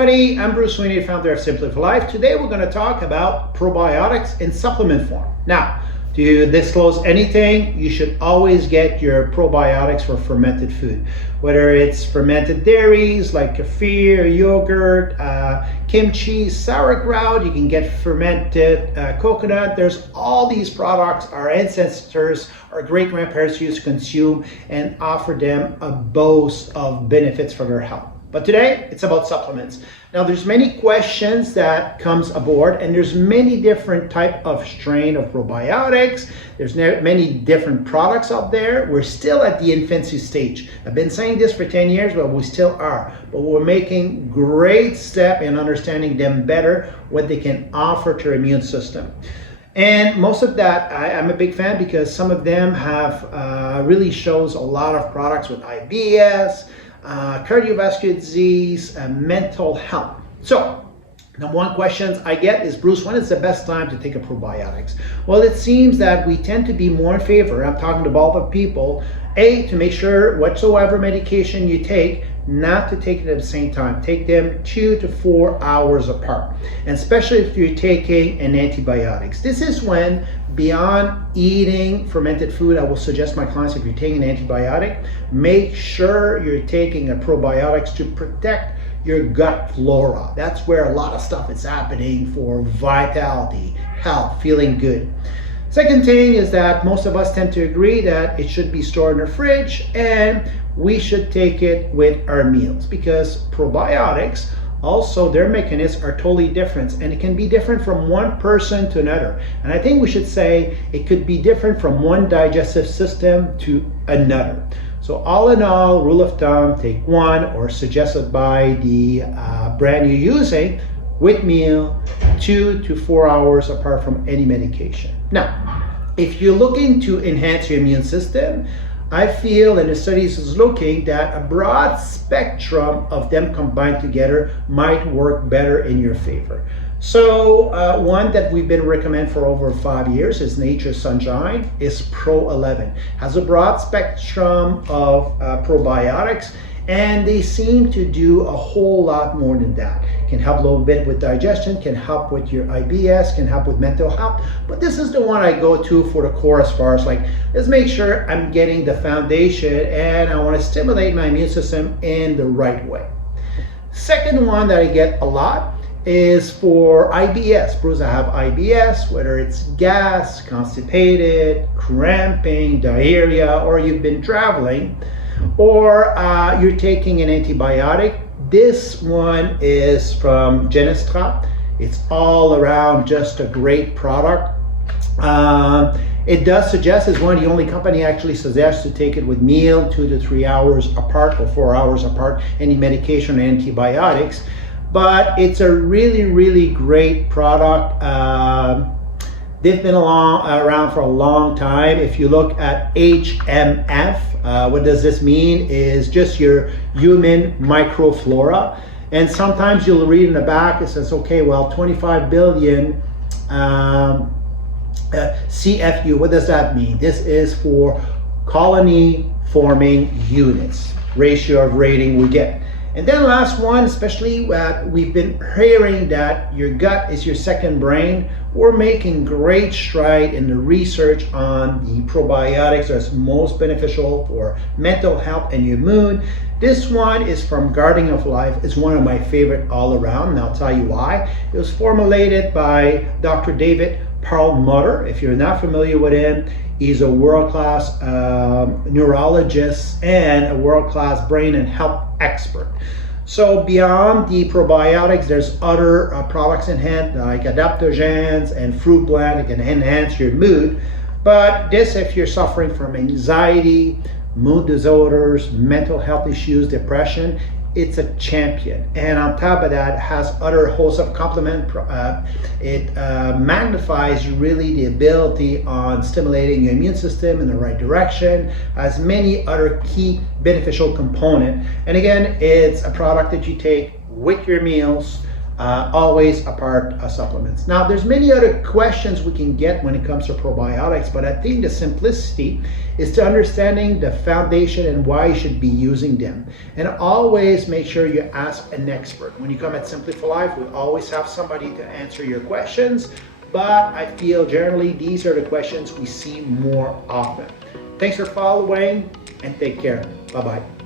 everybody, I'm Bruce Sweeney, founder of Simply for Life. Today we're going to talk about probiotics in supplement form. Now, to disclose anything, you should always get your probiotics for fermented food. Whether it's fermented dairies like kefir, yogurt, kimchi, sauerkraut, you can get fermented coconut. There's all these products our ancestors, our great-grandparents used to consume and offer them a boast of benefits for their health. But today, it's about supplements. Now, there's many questions that comes aboard, and there's many different type of strain of probiotics. There's many different products out there. We're still at the infancy stage. I've been saying this for 10 years, but we still are. But we're making great step in understanding them better, what they can offer to our immune system. And most of that, I'm a big fan because some of them have really shows a lot of products with IBS, cardiovascular disease, mental health. So, number one questions I get is, Bruce, when is the best time to take a probiotics? Well, it seems that we tend to be more in favor, I'm talking to bulk of people, to make sure whatsoever medication you take, not to take it at the same time. Take them 2 to 4 hours apart. And especially if you're taking an antibiotics. This is when, beyond eating fermented food, I will suggest my clients, if you're taking an antibiotic, make sure you're taking a probiotics to protect your gut flora. That's where a lot of stuff is happening for vitality, health, feeling good. Second thing is that most of us tend to agree that it should be stored in the fridge and we should take it with our meals, because probiotics, also their mechanisms are totally different, and it can be different from one person to another. And I think we should say it could be different from one digestive system to another. So all in all, rule of thumb, take one, or suggested by the brand you're using, with meal, 2 to 4 hours apart from any medication. Now, if you're looking to enhance your immune system, I feel, and the studies is looking, that a broad spectrum of them combined together might work better in your favor. So one that we've been recommending for over 5 years is Nature's Sunshine, is Pro 11. Has a broad spectrum of probiotics, and they seem to do a whole lot more than that. Can help a little bit with digestion, can help with your IBS, can help with mental health. But this is the one I go to for the core, as far as like, let's make sure I'm getting the foundation and I want to stimulate my immune system in the right way. Second one that I get a lot is for IBS. Bruce, I have IBS, whether it's gas, constipated, cramping, diarrhea, or you've been traveling, or you're taking an antibiotic. This one is from Genestra. It's all around just a great product. It does suggest, is one of the only company actually suggests to take it with meal 2 to 3 hours apart, or 4 hours apart, any medication or antibiotics. But it's a really, really great product. They've been around for a long time. If you look at HMF, what does this mean? Is just your human microflora. And sometimes you'll read in the back, it says, okay, well, 25 billion CFU. What does that mean? This is for colony forming units, ratio of rating we get. And then last one, especially we've been hearing that your gut is your second brain. We're making great stride in the research on the probiotics that's most beneficial for mental health and your mood. This one is from Garden of Life. It's one of my favorite all around, and I'll tell you why. It was formulated by Dr. David Perlmutter. If you're not familiar with him, he's a world-class neurologist and a world-class brain and health expert. So beyond the probiotics, there's other products in hand like adaptogens and fruit blend that can enhance your mood. But this, if you're suffering from anxiety, mood disorders, mental health issues, depression, it's a champion. And on top of that, it has other hosts of complement. It magnifies really the ability on stimulating your immune system in the right direction, has many other key beneficial components. And again, it's a product that you take with your meals, always a part of supplements. Now, there's many other questions we can get when it comes to probiotics, but I think the simplicity is to understanding the foundation and why you should be using them. And always make sure you ask an expert. When you come at Simply for Life, we always have somebody to answer your questions, but I feel generally these are the questions we see more often. Thanks for following and take care. Bye-bye.